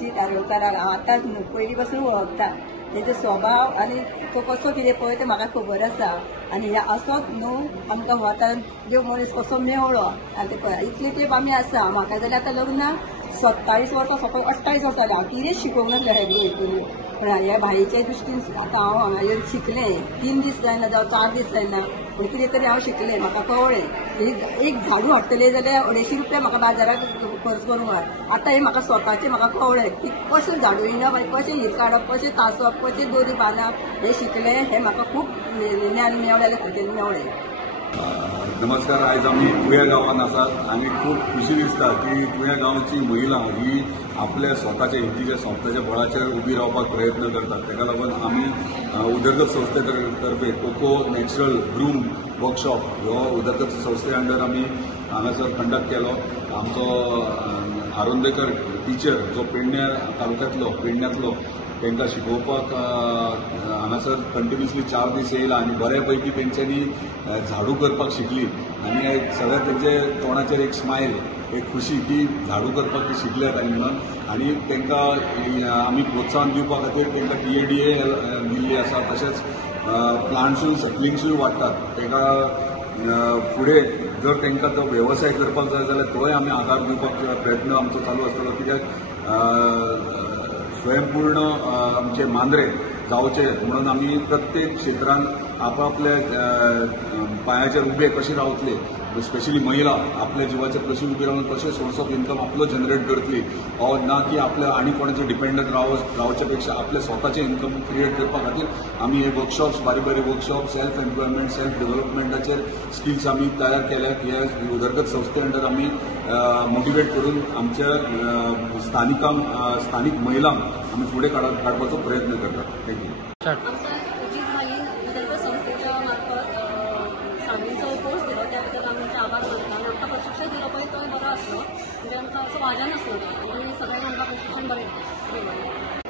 अजीत आरोलकार आतांच न्हू पयलीं पासून वळखता तेजो स्वभाव आनी तो कसो कितें पळय तें म्हाका खबर आसा आनी असोच न्हू आमकां वता जो मनीस कसो मेवळो आनी ते पळय इतले तेंप आमी आसा म्हाका जाल्यार आतां लग्नाक 27 वर्सां सकयल 28 वर्सां जालीं हांव कितेंच शिकोवंक नासलें हें हितून पण ह्या भाईच्या दृश्टीन आतां हांव हांगा येवन शिकलें 3 दीस जायना जावं 4 दीस जायना कितें तरी हांव शिकलें म्हाका कळ्ळें एक झाडू हाडटलें जाल्यार 250 रुपया म्हाका बाजाराक खर्च करूंक जाय आतां हें म्हाका स्वताचें म्हाका कळ्ळें की कशें झाडू येना कशें हीर काडप कशें तासप कशें दोरी बांदप हें शिकलें हें म्हाका खूब ज्ञान मेवलें खातीर मेवलें. नमस्कार. आज आम्ही तुया गावात आसात आणि खूप खुशी दिसता की तुया गावची महिला ही आपल्या स्वतःच्या हिमतीच्या स्वतःच्या बळाचेर उभी रावपाक प्रयत्न करतात. ताका लागून आम्ही उदरगत संस्थेतर्फे कोको नॅचरल ग्रूम वर्कशॉप हो उदरगत संस्थे अंडर आम्ही हांगासर कंडक्ट केलो. आमचो आरोंदेकर टीचर जो पेडण्या तालुक्यांतलो तांकां शिकोवपाक हांगासर कंटिन्युअसली 4 दीस येयला आनी बऱ्यापैकी तेंच्यांनी झाडू करपाक शिकली आनी सगळ्या तेंचे तोंडाचेर एक स्मायल एक खुशी की झाडू करपाक ते शिकल्यात आनी म्हणून आनी तांकां आमी प्रोत्साहन दिवपा खातीर तांकां TADA दिल्ली आसा. तशेंच प्लांट्सूय सप्लिंग्सूय वाडटात. ताका फुडें जर तांकां तो वेवसाय करपाक जाय जाल्यार तोय आमी आदार दिवपाक प्रयत्न आमचो चालू आसतलो कित्याक स्वयंपूर्ण आमचे मांद्रे जावचे म्हणून आम्ही प्रत्येक क्षेत्रांत आपापल्या पायाचेर उबे कशे रावतले स्पेशली महिला आपल्या जिवाचेर कशी उबी रावन कशें सोर्स ऑफ इन्कम आपलो जनरेट करतली और ना की आपल्या आनी कोणाचे डिपेंडंट रावचे पेक्षा आपले स्वताचे इन्कम क्रिएट करपा खातीर आमी हे वर्कशॉप्स बारीक वर्कशॉप सेल्फ एम्प्लॉयमेंट सेल्फ डेव्हलपमेंटाचेर स्किल्स आमी तयार केल्यात. हे उदरगत संस्थे अंडर आमी मोटिवेट करून आमच्या स्थानिक महिलांक आमी फुडें काडपाचो प्रयत्न करतात. थँक्यू. कोर्स दिलो त्याबद्दल आमचे आभार मानता आनी आमकां प्रशिक्षण दिलो पळय तो बरो आसलो म्हणजे आमकां असं वाजा नासलो आनी सगळ्यांक आमकां प्रशिक्षण बरें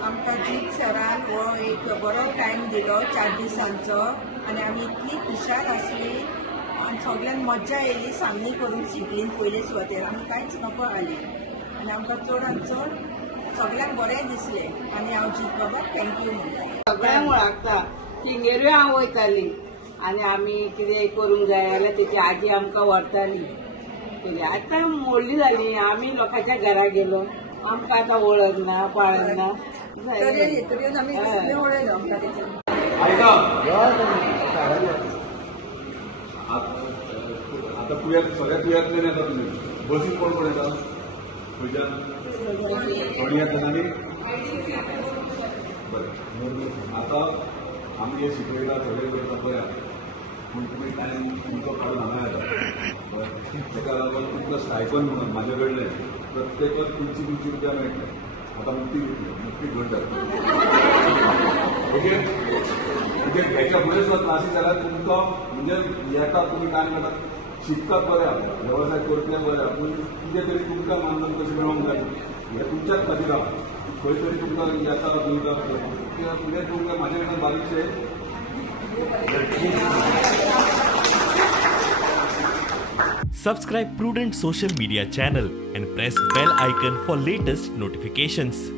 आमकां जीत सरान हो एक बरो टायम दिलो 4 दिसांचो आनी आमी इतली खुशाल आसली आनी सगळ्यांक मज्जा येयली सांगणी करून शिकली पयले सुवातेर आमी कांयच नको आली आनी आमकां चडांत चड सगळ्यांक बरें दिसलें आनी हांव जीत बाबाक थँक्यू म्हणटा. सगळ्यांक वळखता थिंगेरूय हांव वयताली आनी आमी कितें करूंक जाय जाल्यार तेची आजी आमकां व्हरताली. आतां मोडली जाली आमी लोकांच्या घरा गेलो आमकां आतां वळख ना पाळख ना आता सगळ्या तुयातल्यान येता तुमी बसीन कोण कोण येता खंयच्यान कोणी येता आनी बरें आतां आमी हे शिकयता सगळे करता बरें पूण तुमी टायम तुमचो काडून हांगा येता ताका लागून तुमचो स्टायपन म्हणून म्हाजे कडले प्रत्येकाक 250 रुपया मेळटले. आतां मुक्ती घडटा ओके म्हणजे हेच्या फुडें सुद्दां क्लासी जाल्यार तुमकां म्हणजे येता तुमी टायम घेता शिकतात बरें आहा वेवसाय करतले बरें आहा पूण कितें तरी तुमकां मानधन कशें मेळोंक जाय हें तुमच्याच खातीर आहा. खंय तरी तुमकां येता तुमकां फुडें तुमकां म्हाजे कडल्यान बारीकशें Subscribe Prudent social media channel and press bell icon for latest notifications.